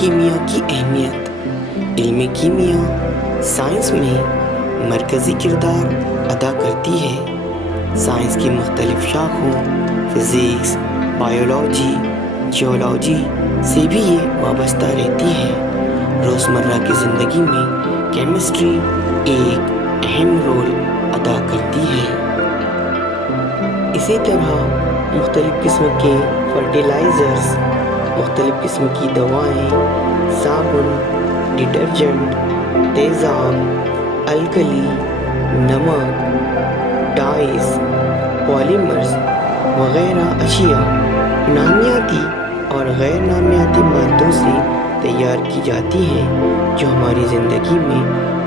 کیمیا کی اہمیت۔ علم کیمیا سائنس میں مرکزی کردار ادا کرتی ہے۔ سائنس کی مختلف شاخوں فزکس، بائیولوجی، جیولوجی سے بھی یہ وابستہ رہتی ہے۔ روزمرہ کی زندگی میں کیمسٹری ایک اہم رول ادا کرتی ہے۔ اسی طرح مختلف قسم کے فرٹیلائزرز، مختلف قسم کی دوائیں، صابن، ڈٹرجنٹ، تیزاب، الکلی، نمک، ڈائز، پالیمرز وغیرہ اشیاء نامیاتی اور غیر نامیاتی مادوں سے تیار کی جاتی ہیں جو ہماری زندگی میں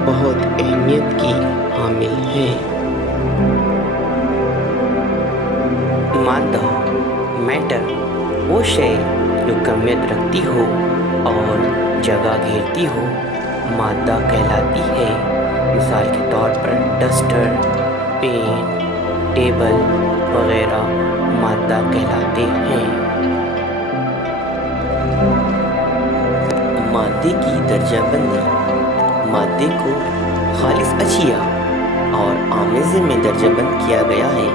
بہت اہمیت کی حامل ہیں۔ مادہ میٹر وہ شے جو کمیت رکھتی ہو اور جگہ گھیرتی ہو مادہ کہلاتی ہے۔ مثال کے طور پر ڈسٹر، پین، ٹیبل وغیرہ مادہ کہلاتے ہیں۔ مادے کی درجہ بندی۔ مادے کو خالص اشیاء اور آمیزے میں درجہ بند کیا گیا ہے۔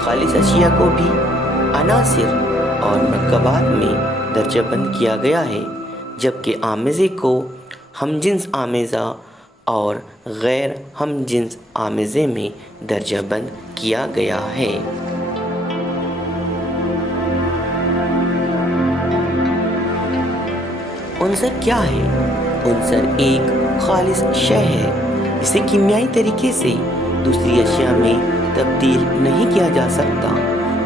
خالص اشیاء کو بھی عناصر اور مرکبات میں درجہ بند کیا گیا ہے، جبکہ آمیزے کو ہم جنس آمیزہ اور غیر ہم جنس آمیزے میں درجہ بند کیا گیا ہے۔ عنصر کیا ہے؟ عنصر ایک خالص شے ہے جسے کیمیائی طریقے سے دوسری اشیاء میں تبدیل نہیں کیا جا سکتا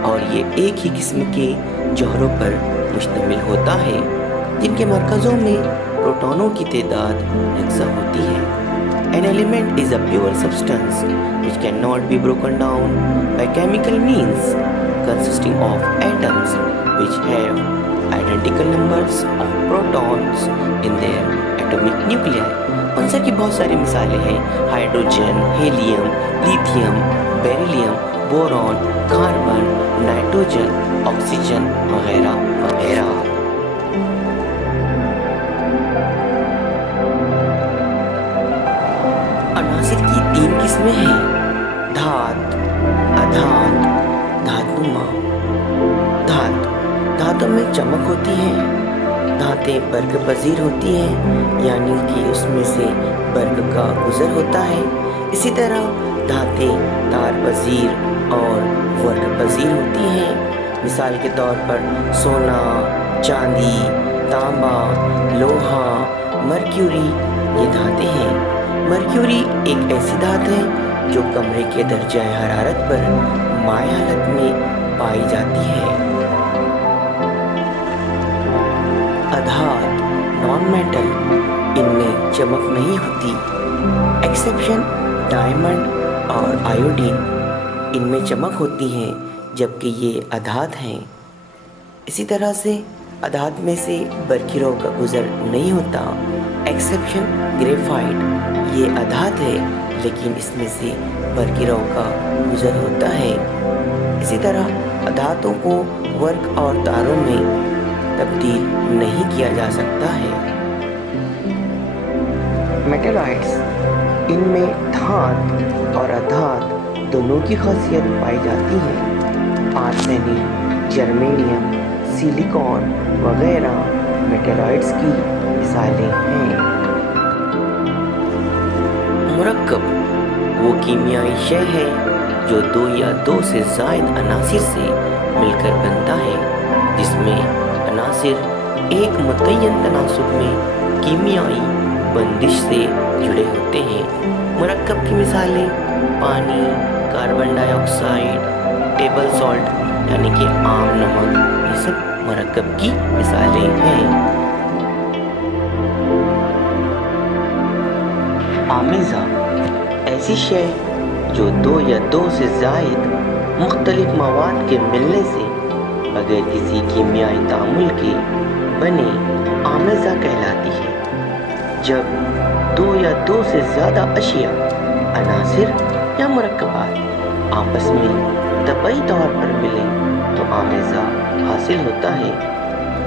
اور یہ ایک ہی قسم کے جوہروں پر مشتمل ہوتا ہے جن کے مرکزوں میں پروٹونوں کی تعداد یکساں ہوتی ہے۔ An element is a pure substance which cannot be broken down by chemical means, consisting of atoms which have identical numbers of protons in their atomic nuclei۔ عنصر کی بہت ساری مثالیں ہیں: hydrogen, helium, lithium, beryllium, boron, carbon, nitrogen, oxygen وغیرہ وغیرہ۔ عناصر کی تین قسمیں ہیں: دھات، ادھات، دھاتنما۔ دھاتوں میں چمک ہوتی ہے۔ دھاتیں برق پذیر ہوتی ہیں، یعنی کہ اس میں سے برق کا گزر ہوتا ہے۔ اسی طرح دھاتیں تار پذیر اور ورق پذیر ہوتی ہیں۔ مثال کے طور پر سونا، چاندی، تانبا، لوہا، مرکیوری یہ دھاتیں ہیں۔ مرکیوری ایک ایسی دھات ہے جو کمرے کے درجہ حرارت پر مائع حالت میں پائی جاتی ہے۔ ادھات نان میٹل، ان میں چمک نہیں ہوتی۔ ایکسیپشن ڈائمنڈ اور آیوڈین، ان میں چمک ہوتی ہیں جبکہ یہ ادھات ہیں۔ اسی طرح سے ادھات میں سے برقی رو کا گزر نہیں ہوتا۔ ایکسیپشن گریفائٹ، یہ ادھات ہے لیکن اس میں سے برقی رو کا گزر ہوتا ہے۔ اسی طرح ادھاتوں کو ورق اور تاروں میں تبدیل نہیں کیا جا سکتا ہے۔ میٹالائٹس، ان میں دھات اور ادھات دونوں کی خاصیت پائی جاتی ہے۔ آرسینک، جرمینیم، سلیکون وغیرہ میٹالائٹس کی مثالیں ہیں۔ مرکب وہ کیمیائی شے ہے جو دو یا دو سے زائد عناصر سے مل کر بنتا ہے، جس میں عناصر ایک متعین تناسب میں کیمیائی بندش سے جڑے ہوتے ہیں۔ مرکب کی مثالیں پانی، کاربن ڈائی آکسائڈ، ٹیبل سالٹ یعنی کہ عام نمک، یہ سب مرکب کی مثالیں ہیں۔ آمیزہ ایسی شے جو دو یا دو سے زائد مختلف مواد کے ملنے سے بغیر کسی کیمیائی تعامل کے بنے آمیزہ کہلاتی ہے۔ جب دو یا دو سے زیادہ اشیاء، عناصر یا مرکبات آپس میں طبعی طور پر ملیں تو آمیزہ حاصل ہوتا ہے۔